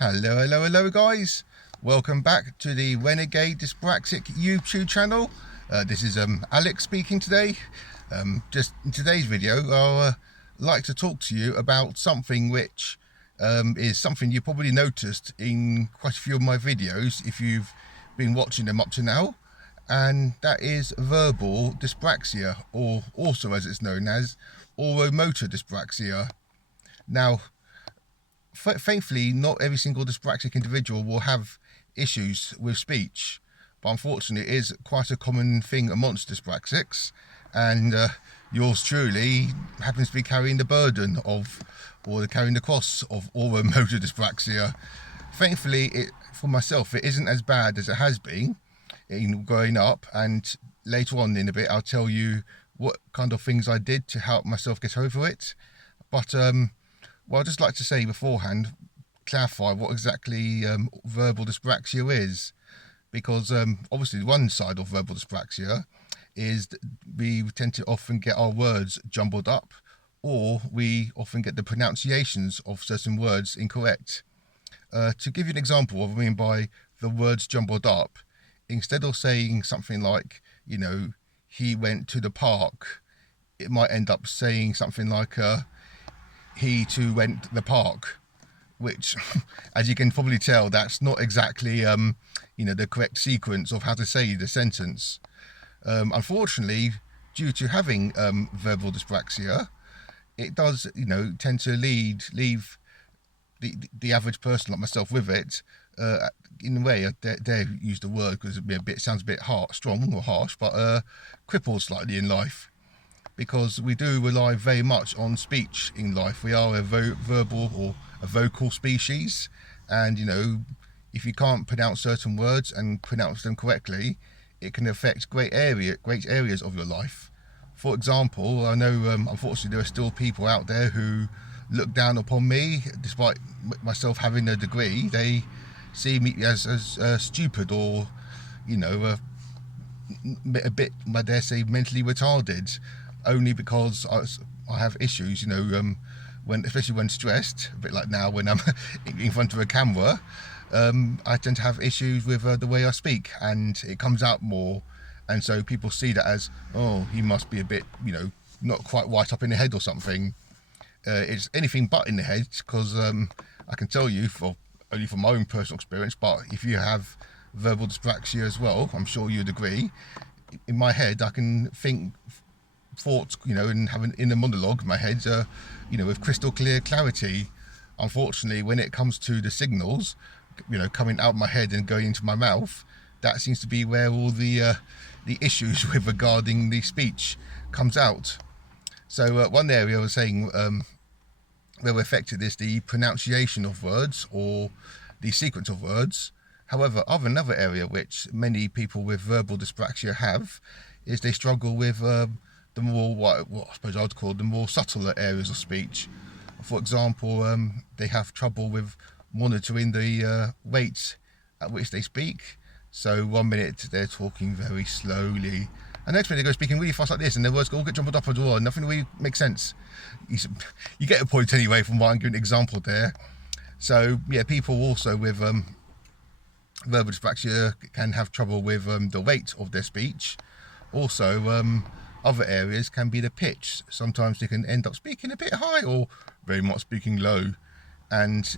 Hello guys, welcome back to the Renegade Dyspraxic YouTube channel. This is Alex speaking today. Just in today's video I'll like to talk to you about something which is something you probably noticed in quite a few of my videos if you've been watching them up to now, and that is verbal dyspraxia, or also as it's known as Oromotor Dyspraxia. Now, thankfully, not every single dyspraxic individual will have issues with speech, but unfortunately it is quite a common thing amongst dyspraxics, and yours truly happens to be carrying the burden of, or carrying the cross of Oromotor Dyspraxia. Thankfully, for myself, it isn't as bad as it has been in growing up, and later on in a bit I'll tell you what kind of things I did to help myself get over it. But well, I'd just like to say beforehand, clarify what exactly verbal dyspraxia is, because obviously one side of verbal dyspraxia is that we tend to often get our words jumbled up, or we often get the pronunciations of certain words incorrect. To give you an example of what I mean by the words jumbled up, instead of saying something like, he went to the park, it might end up saying something like, he too went to the park, which, as you can probably tell, that's not exactly, the correct sequence of how to say the sentence. Unfortunately, due to having verbal dyspraxia, it does, tend to leave the average person like myself with it. In a way, I dare use the word because it sounds a bit strong or harsh, but crippled slightly in life, because we do rely very much on speech in life. We are a verbal or a vocal species, and if you can't pronounce certain words and pronounce them correctly, it can affect great areas of your life. For example, I know unfortunately there are still people out there who look down upon me, despite myself having a degree. They see me as stupid, or a bit, I dare say, mentally retarded, only because I have issues, especially when stressed, a bit like now when I'm in front of a camera. I tend to have issues with the way I speak, and it comes out more, and so people see that as, oh, he must be a bit, not quite right up in the head or something. It's anything but in the head, because I can tell you, only from my own personal experience, but if you have verbal dyspraxia as well, I'm sure you'd agree. In my head, I can think thoughts, and have an inner monologue in my head, with crystal clear clarity. Unfortunately, when it comes to the signals, coming out of my head and going into my mouth, that seems to be where all the issues with regarding the speech comes out. So one area I was saying where we're affected is the pronunciation of words, or the sequence of words. However, another area which many people with verbal dyspraxia have is they struggle with the more, what I suppose I'd call the more subtler areas of speech. For example, they have trouble with monitoring the rate at which they speak. So 1 minute they're talking very slowly, and the next minute they go speaking really fast like this, and their words all get jumbled up as well, and nothing really makes sense. You get a point anyway from what I'm giving an example there. So yeah, people also with verbal dyspraxia can have trouble with the rate of their speech. Also, other areas can be the pitch. Sometimes they can end up speaking a bit high, or very much speaking low. And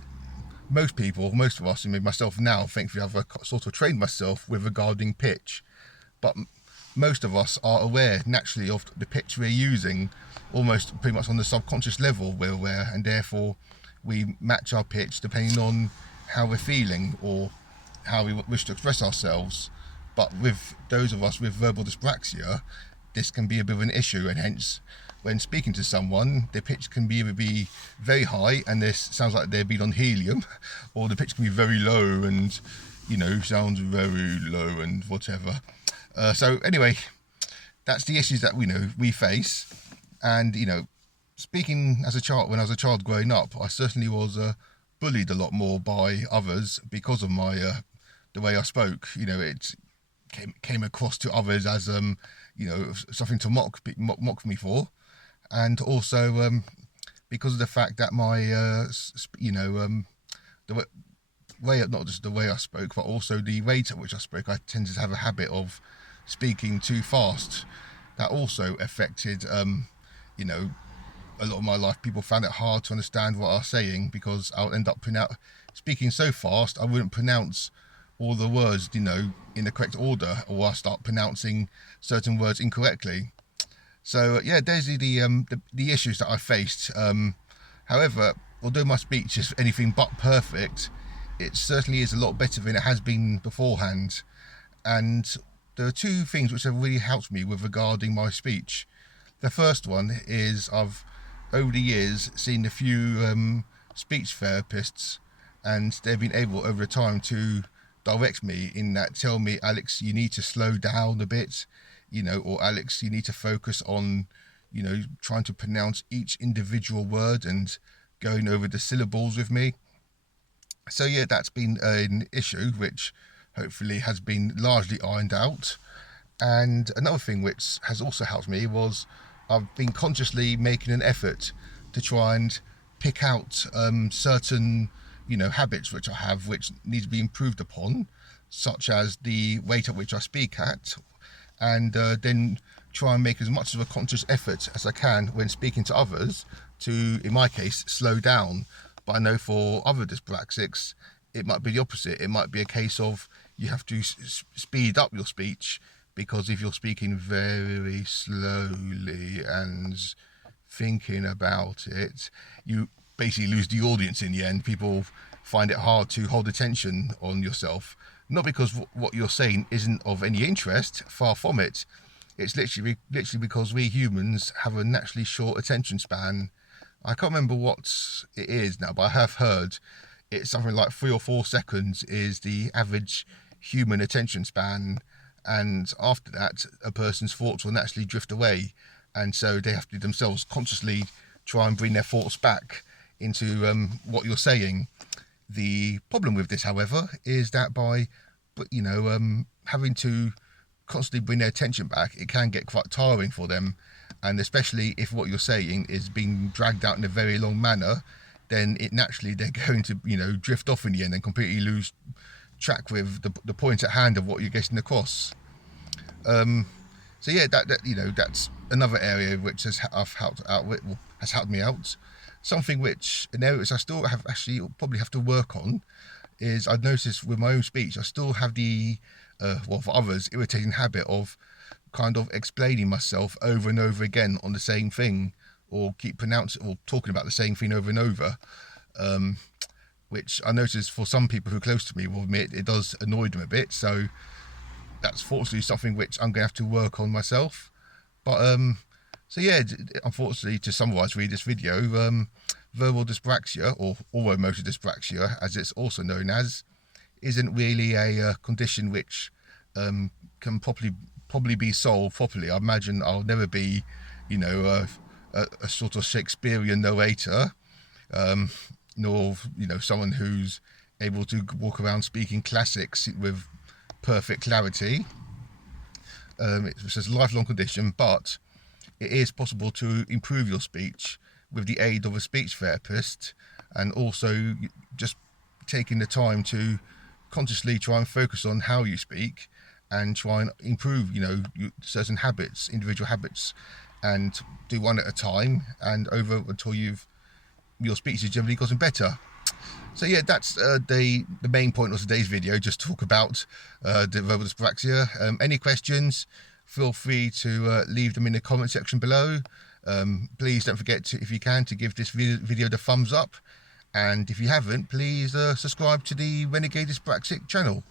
most of us, and myself now, thankfully I've sort of trained myself with regarding pitch. But most of us are aware naturally of the pitch we're using, almost pretty much on the subconscious level we're aware, and therefore we match our pitch depending on how we're feeling or how we wish to express ourselves. But with those of us with verbal dyspraxia, this can be a bit of an issue, and hence when speaking to someone, their pitch can either be very high and this sounds like they're being on helium, or the pitch can be very low and sounds very low and whatever. So anyway, that's the issues that we face. And speaking as a child, when I was a child growing up, I certainly was bullied a lot more by others because of my the way I spoke. It came across to others as something to mock me for, and also because of the fact that my way, not just the way I spoke, but also the rate at which I spoke. I tended to have a habit of speaking too fast. That also affected, you know, a lot of my life. People found it hard to understand what I was saying because I'll end up speaking so fast I wouldn't pronounce all the words, you know, in the correct order, or I start pronouncing certain words incorrectly. So yeah, those are the issues that I faced. However, although my speech is anything but perfect, it certainly is a lot better than it has been beforehand. And there are two things which have really helped me with regarding my speech. The first one is I've, over the years, seen a few speech therapists, and they've been able over time to direct me in that, tell me, Alex, you need to slow down a bit, you know, or Alex, you need to focus on, you know, trying to pronounce each individual word and going over the syllables with me. So yeah, that's been an issue which hopefully has been largely ironed out. And another thing which has also helped me was I've been consciously making an effort to try and pick out certain, you know, habits which I have which need to be improved upon, such as the rate at which I speak at, and then try and make as much of a conscious effort as I can when speaking to others to, in my case, slow down. But I know for other dyspraxics, it might be the opposite. It might be a case of you have to speed up your speech, because if you're speaking very slowly and thinking about it, you basically lose the audience in the end. People find it hard to hold attention on yourself, not because what you're saying isn't of any interest, far from it. It's literally because we humans have a naturally short attention span. I can't remember what it is now, but I have heard it's something like 3 or 4 seconds is the average human attention span, and after that a person's thoughts will naturally drift away, and so they have to themselves consciously try and bring their thoughts back into what you're saying. The problem with this, however, is that by, you know, having to constantly bring their attention back, it can get quite tiring for them, and especially if what you're saying is being dragged out in a very long manner, then it naturally, they're going to, you know, drift off in the end and completely lose track with the point at hand of what you're getting across. So yeah, that you know, that's another area which I've helped out with, has helped me out. Something which, an area which I still have actually probably have to work on, is I've noticed with my own speech I still have the well, for others, irritating habit of kind of explaining myself over and over again on the same thing, or keep pronouncing or talking about the same thing over and over, which I notice for some people who are close to me will admit it does annoy them a bit. So that's fortunately something which I'm going to have to work on myself. But so yeah, unfortunately, to summarise really this video, verbal dyspraxia, or oromotor dyspraxia as it's also known as, isn't really a condition which can probably be solved properly. I imagine I'll never be, you know, a sort of Shakespearean narrator, nor, you know, someone who's able to walk around speaking classics with perfect clarity. It's a lifelong condition, but it is possible to improve your speech with the aid of a speech therapist, and also just taking the time to consciously try and focus on how you speak and try and improve, you know, certain habits, individual habits, and do one at a time and over until your speech has generally gotten better. So yeah, that's the main point of today's video. Just talk about the verbal dyspraxia. Any questions, feel free to leave them in the comment section below. Please don't forget to, if you can, to give this video the thumbs up, and if you haven't, please subscribe to the Renegade Dyspraxic channel.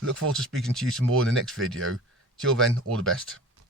Look forward to speaking to you some more in the next video. Till then, all the best.